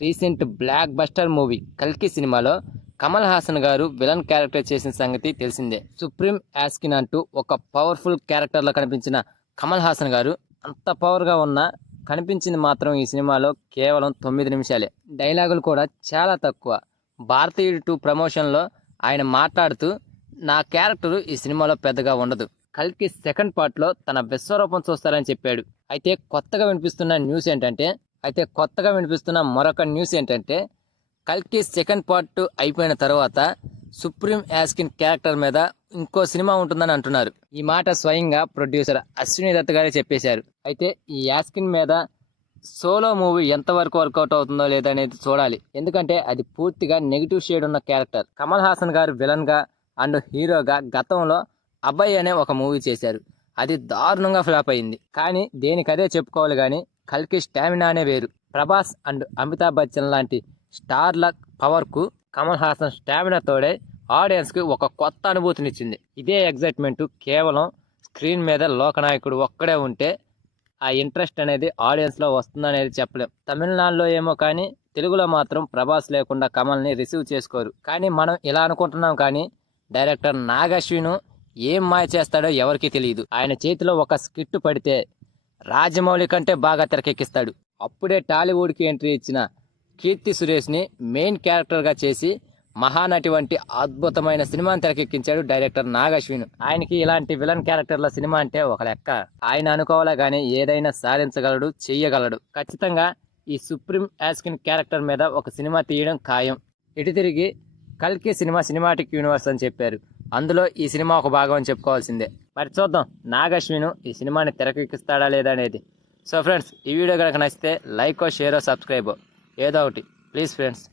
Recent block buster movie కల్కి సినిమాలో కమల్ హాసన్ గారు విలన్ క్యారెక్టర్ చేసిన సంగతి తెలిసిందే. సుప్రీం యాస్కిన్ అంటూ ఒక పవర్ఫుల్ క్యారెక్టర్లో కనిపించిన కమల్ హాసన్ గారు అంత పవర్గా ఉన్న కనిపించింది మాత్రం ఈ సినిమాలో కేవలం 9 నిమిషాలే. డైలాగులు కూడా చాలా తక్కువ. భారతీయుడు 2 ప్రమోషన్లో ఆయన మాట్లాడుతూ నా క్యారెక్టర్ ఈ సినిమాలో పెద్దగా ఉండదు, కల్కి సెకండ్ పార్ట్లో తన విశ్వరూపం చూస్తారని చెప్పాడు. అయితే కొత్తగా వినిపిస్తున్న మరొక న్యూస్ ఏంటంటే కల్కి సెకండ్ పార్ట్ అయిపోయిన తర్వాత సుప్రీం యాస్కిన్ క్యారెక్టర్ మీద ఇంకో సినిమా ఉంటుందని అంటున్నారు. ఈ మాట స్వయంగా ప్రొడ్యూసర్ అశ్విని దత్ గారే చెప్పేశారు. అయితే ఈ యాస్కిన్ మీద సోలో మూవీ ఎంతవరకు వర్కౌట్ అవుతుందో లేదనేది చూడాలి. ఎందుకంటే అది పూర్తిగా నెగిటివ్ షేడ్ ఉన్న క్యారెక్టర్. కమల్ హాసన్ గారు విలన్గా అండ్ హీరోగా గతంలో అబ్బాయి అనే ఒక మూవీ చేశారు. అది దారుణంగా ఫ్లాప్ అయింది. కానీ దేనికదే చెప్పుకోవాలి. కానీ కల్కి స్టామినానే వేరు. ప్రభాస్ అండ్ అమితాబ్ బచ్చన్ లాంటి స్టార్ల పవర్కు కమల్ హాసన్ స్టామినా తోడే ఆడియన్స్కి ఒక కొత్త అనుభూతినిచ్చింది. ఇదే ఎగ్జైట్మెంట్ కేవలం స్క్రీన్ మీద లోకనాయకుడు ఒక్కడే ఉంటే ఆ ఇంట్రెస్ట్ అనేది ఆడియన్స్లో వస్తుందనేది చెప్పలేం. తమిళనాడులో ఏమో కానీ తెలుగులో మాత్రం ప్రభాస్ లేకుండా కమల్ని రిసీవ్ చేసుకోరు. కానీ మనం ఇలా అనుకుంటున్నాం, కానీ డైరెక్టర్ నాగ్ అశ్విన్ ఏం మాయ చేస్తాడో ఎవరికీ తెలియదు. ఆయన చేతిలో ఒక స్కిట్ పడితే రాజమౌళి కంటే బాగా తెరకెక్కిస్తాడు. అప్పుడే టాలీవుడ్కి ఎంట్రీ ఇచ్చిన కీర్తి సురేష్ని మెయిన్ క్యారెక్టర్గా చేసి మహానటి వంటి అద్భుతమైన సినిమాని తెరకెక్కించాడు డైరెక్టర్ నాగ్ అశ్విన్. ఆయనకి ఇలాంటి విలన్ క్యారెక్టర్ల సినిమా అంటే ఒక లెక్క. ఆయన అనుకోవాలా కానీ ఏదైనా సాధించగలడు, చెయ్యగలడు. ఖచ్చితంగా ఈ సుప్రీం యాస్కిన్ క్యారెక్టర్ మీద ఒక సినిమా తీయడం ఖాయం. ఇటు తిరిగి కల్కి సినిమా సినిమాటిక్ యూనివర్స్ అని చెప్పారు. అందులో ఈ సినిమా ఒక భాగం అని చెప్పుకోవాల్సిందే. మరి చూద్దాం నాగ్ అశ్విన్ ఈ సినిమాని తెరకెక్కిస్తాడా లేదా అనేది. సో ఫ్రెండ్స్, ఈ వీడియో కనుక నచ్చితే లైక్, షేర్, సబ్స్క్రైబ్ ఏదో ఒకటి ప్లీజ్ ఫ్రెండ్స్.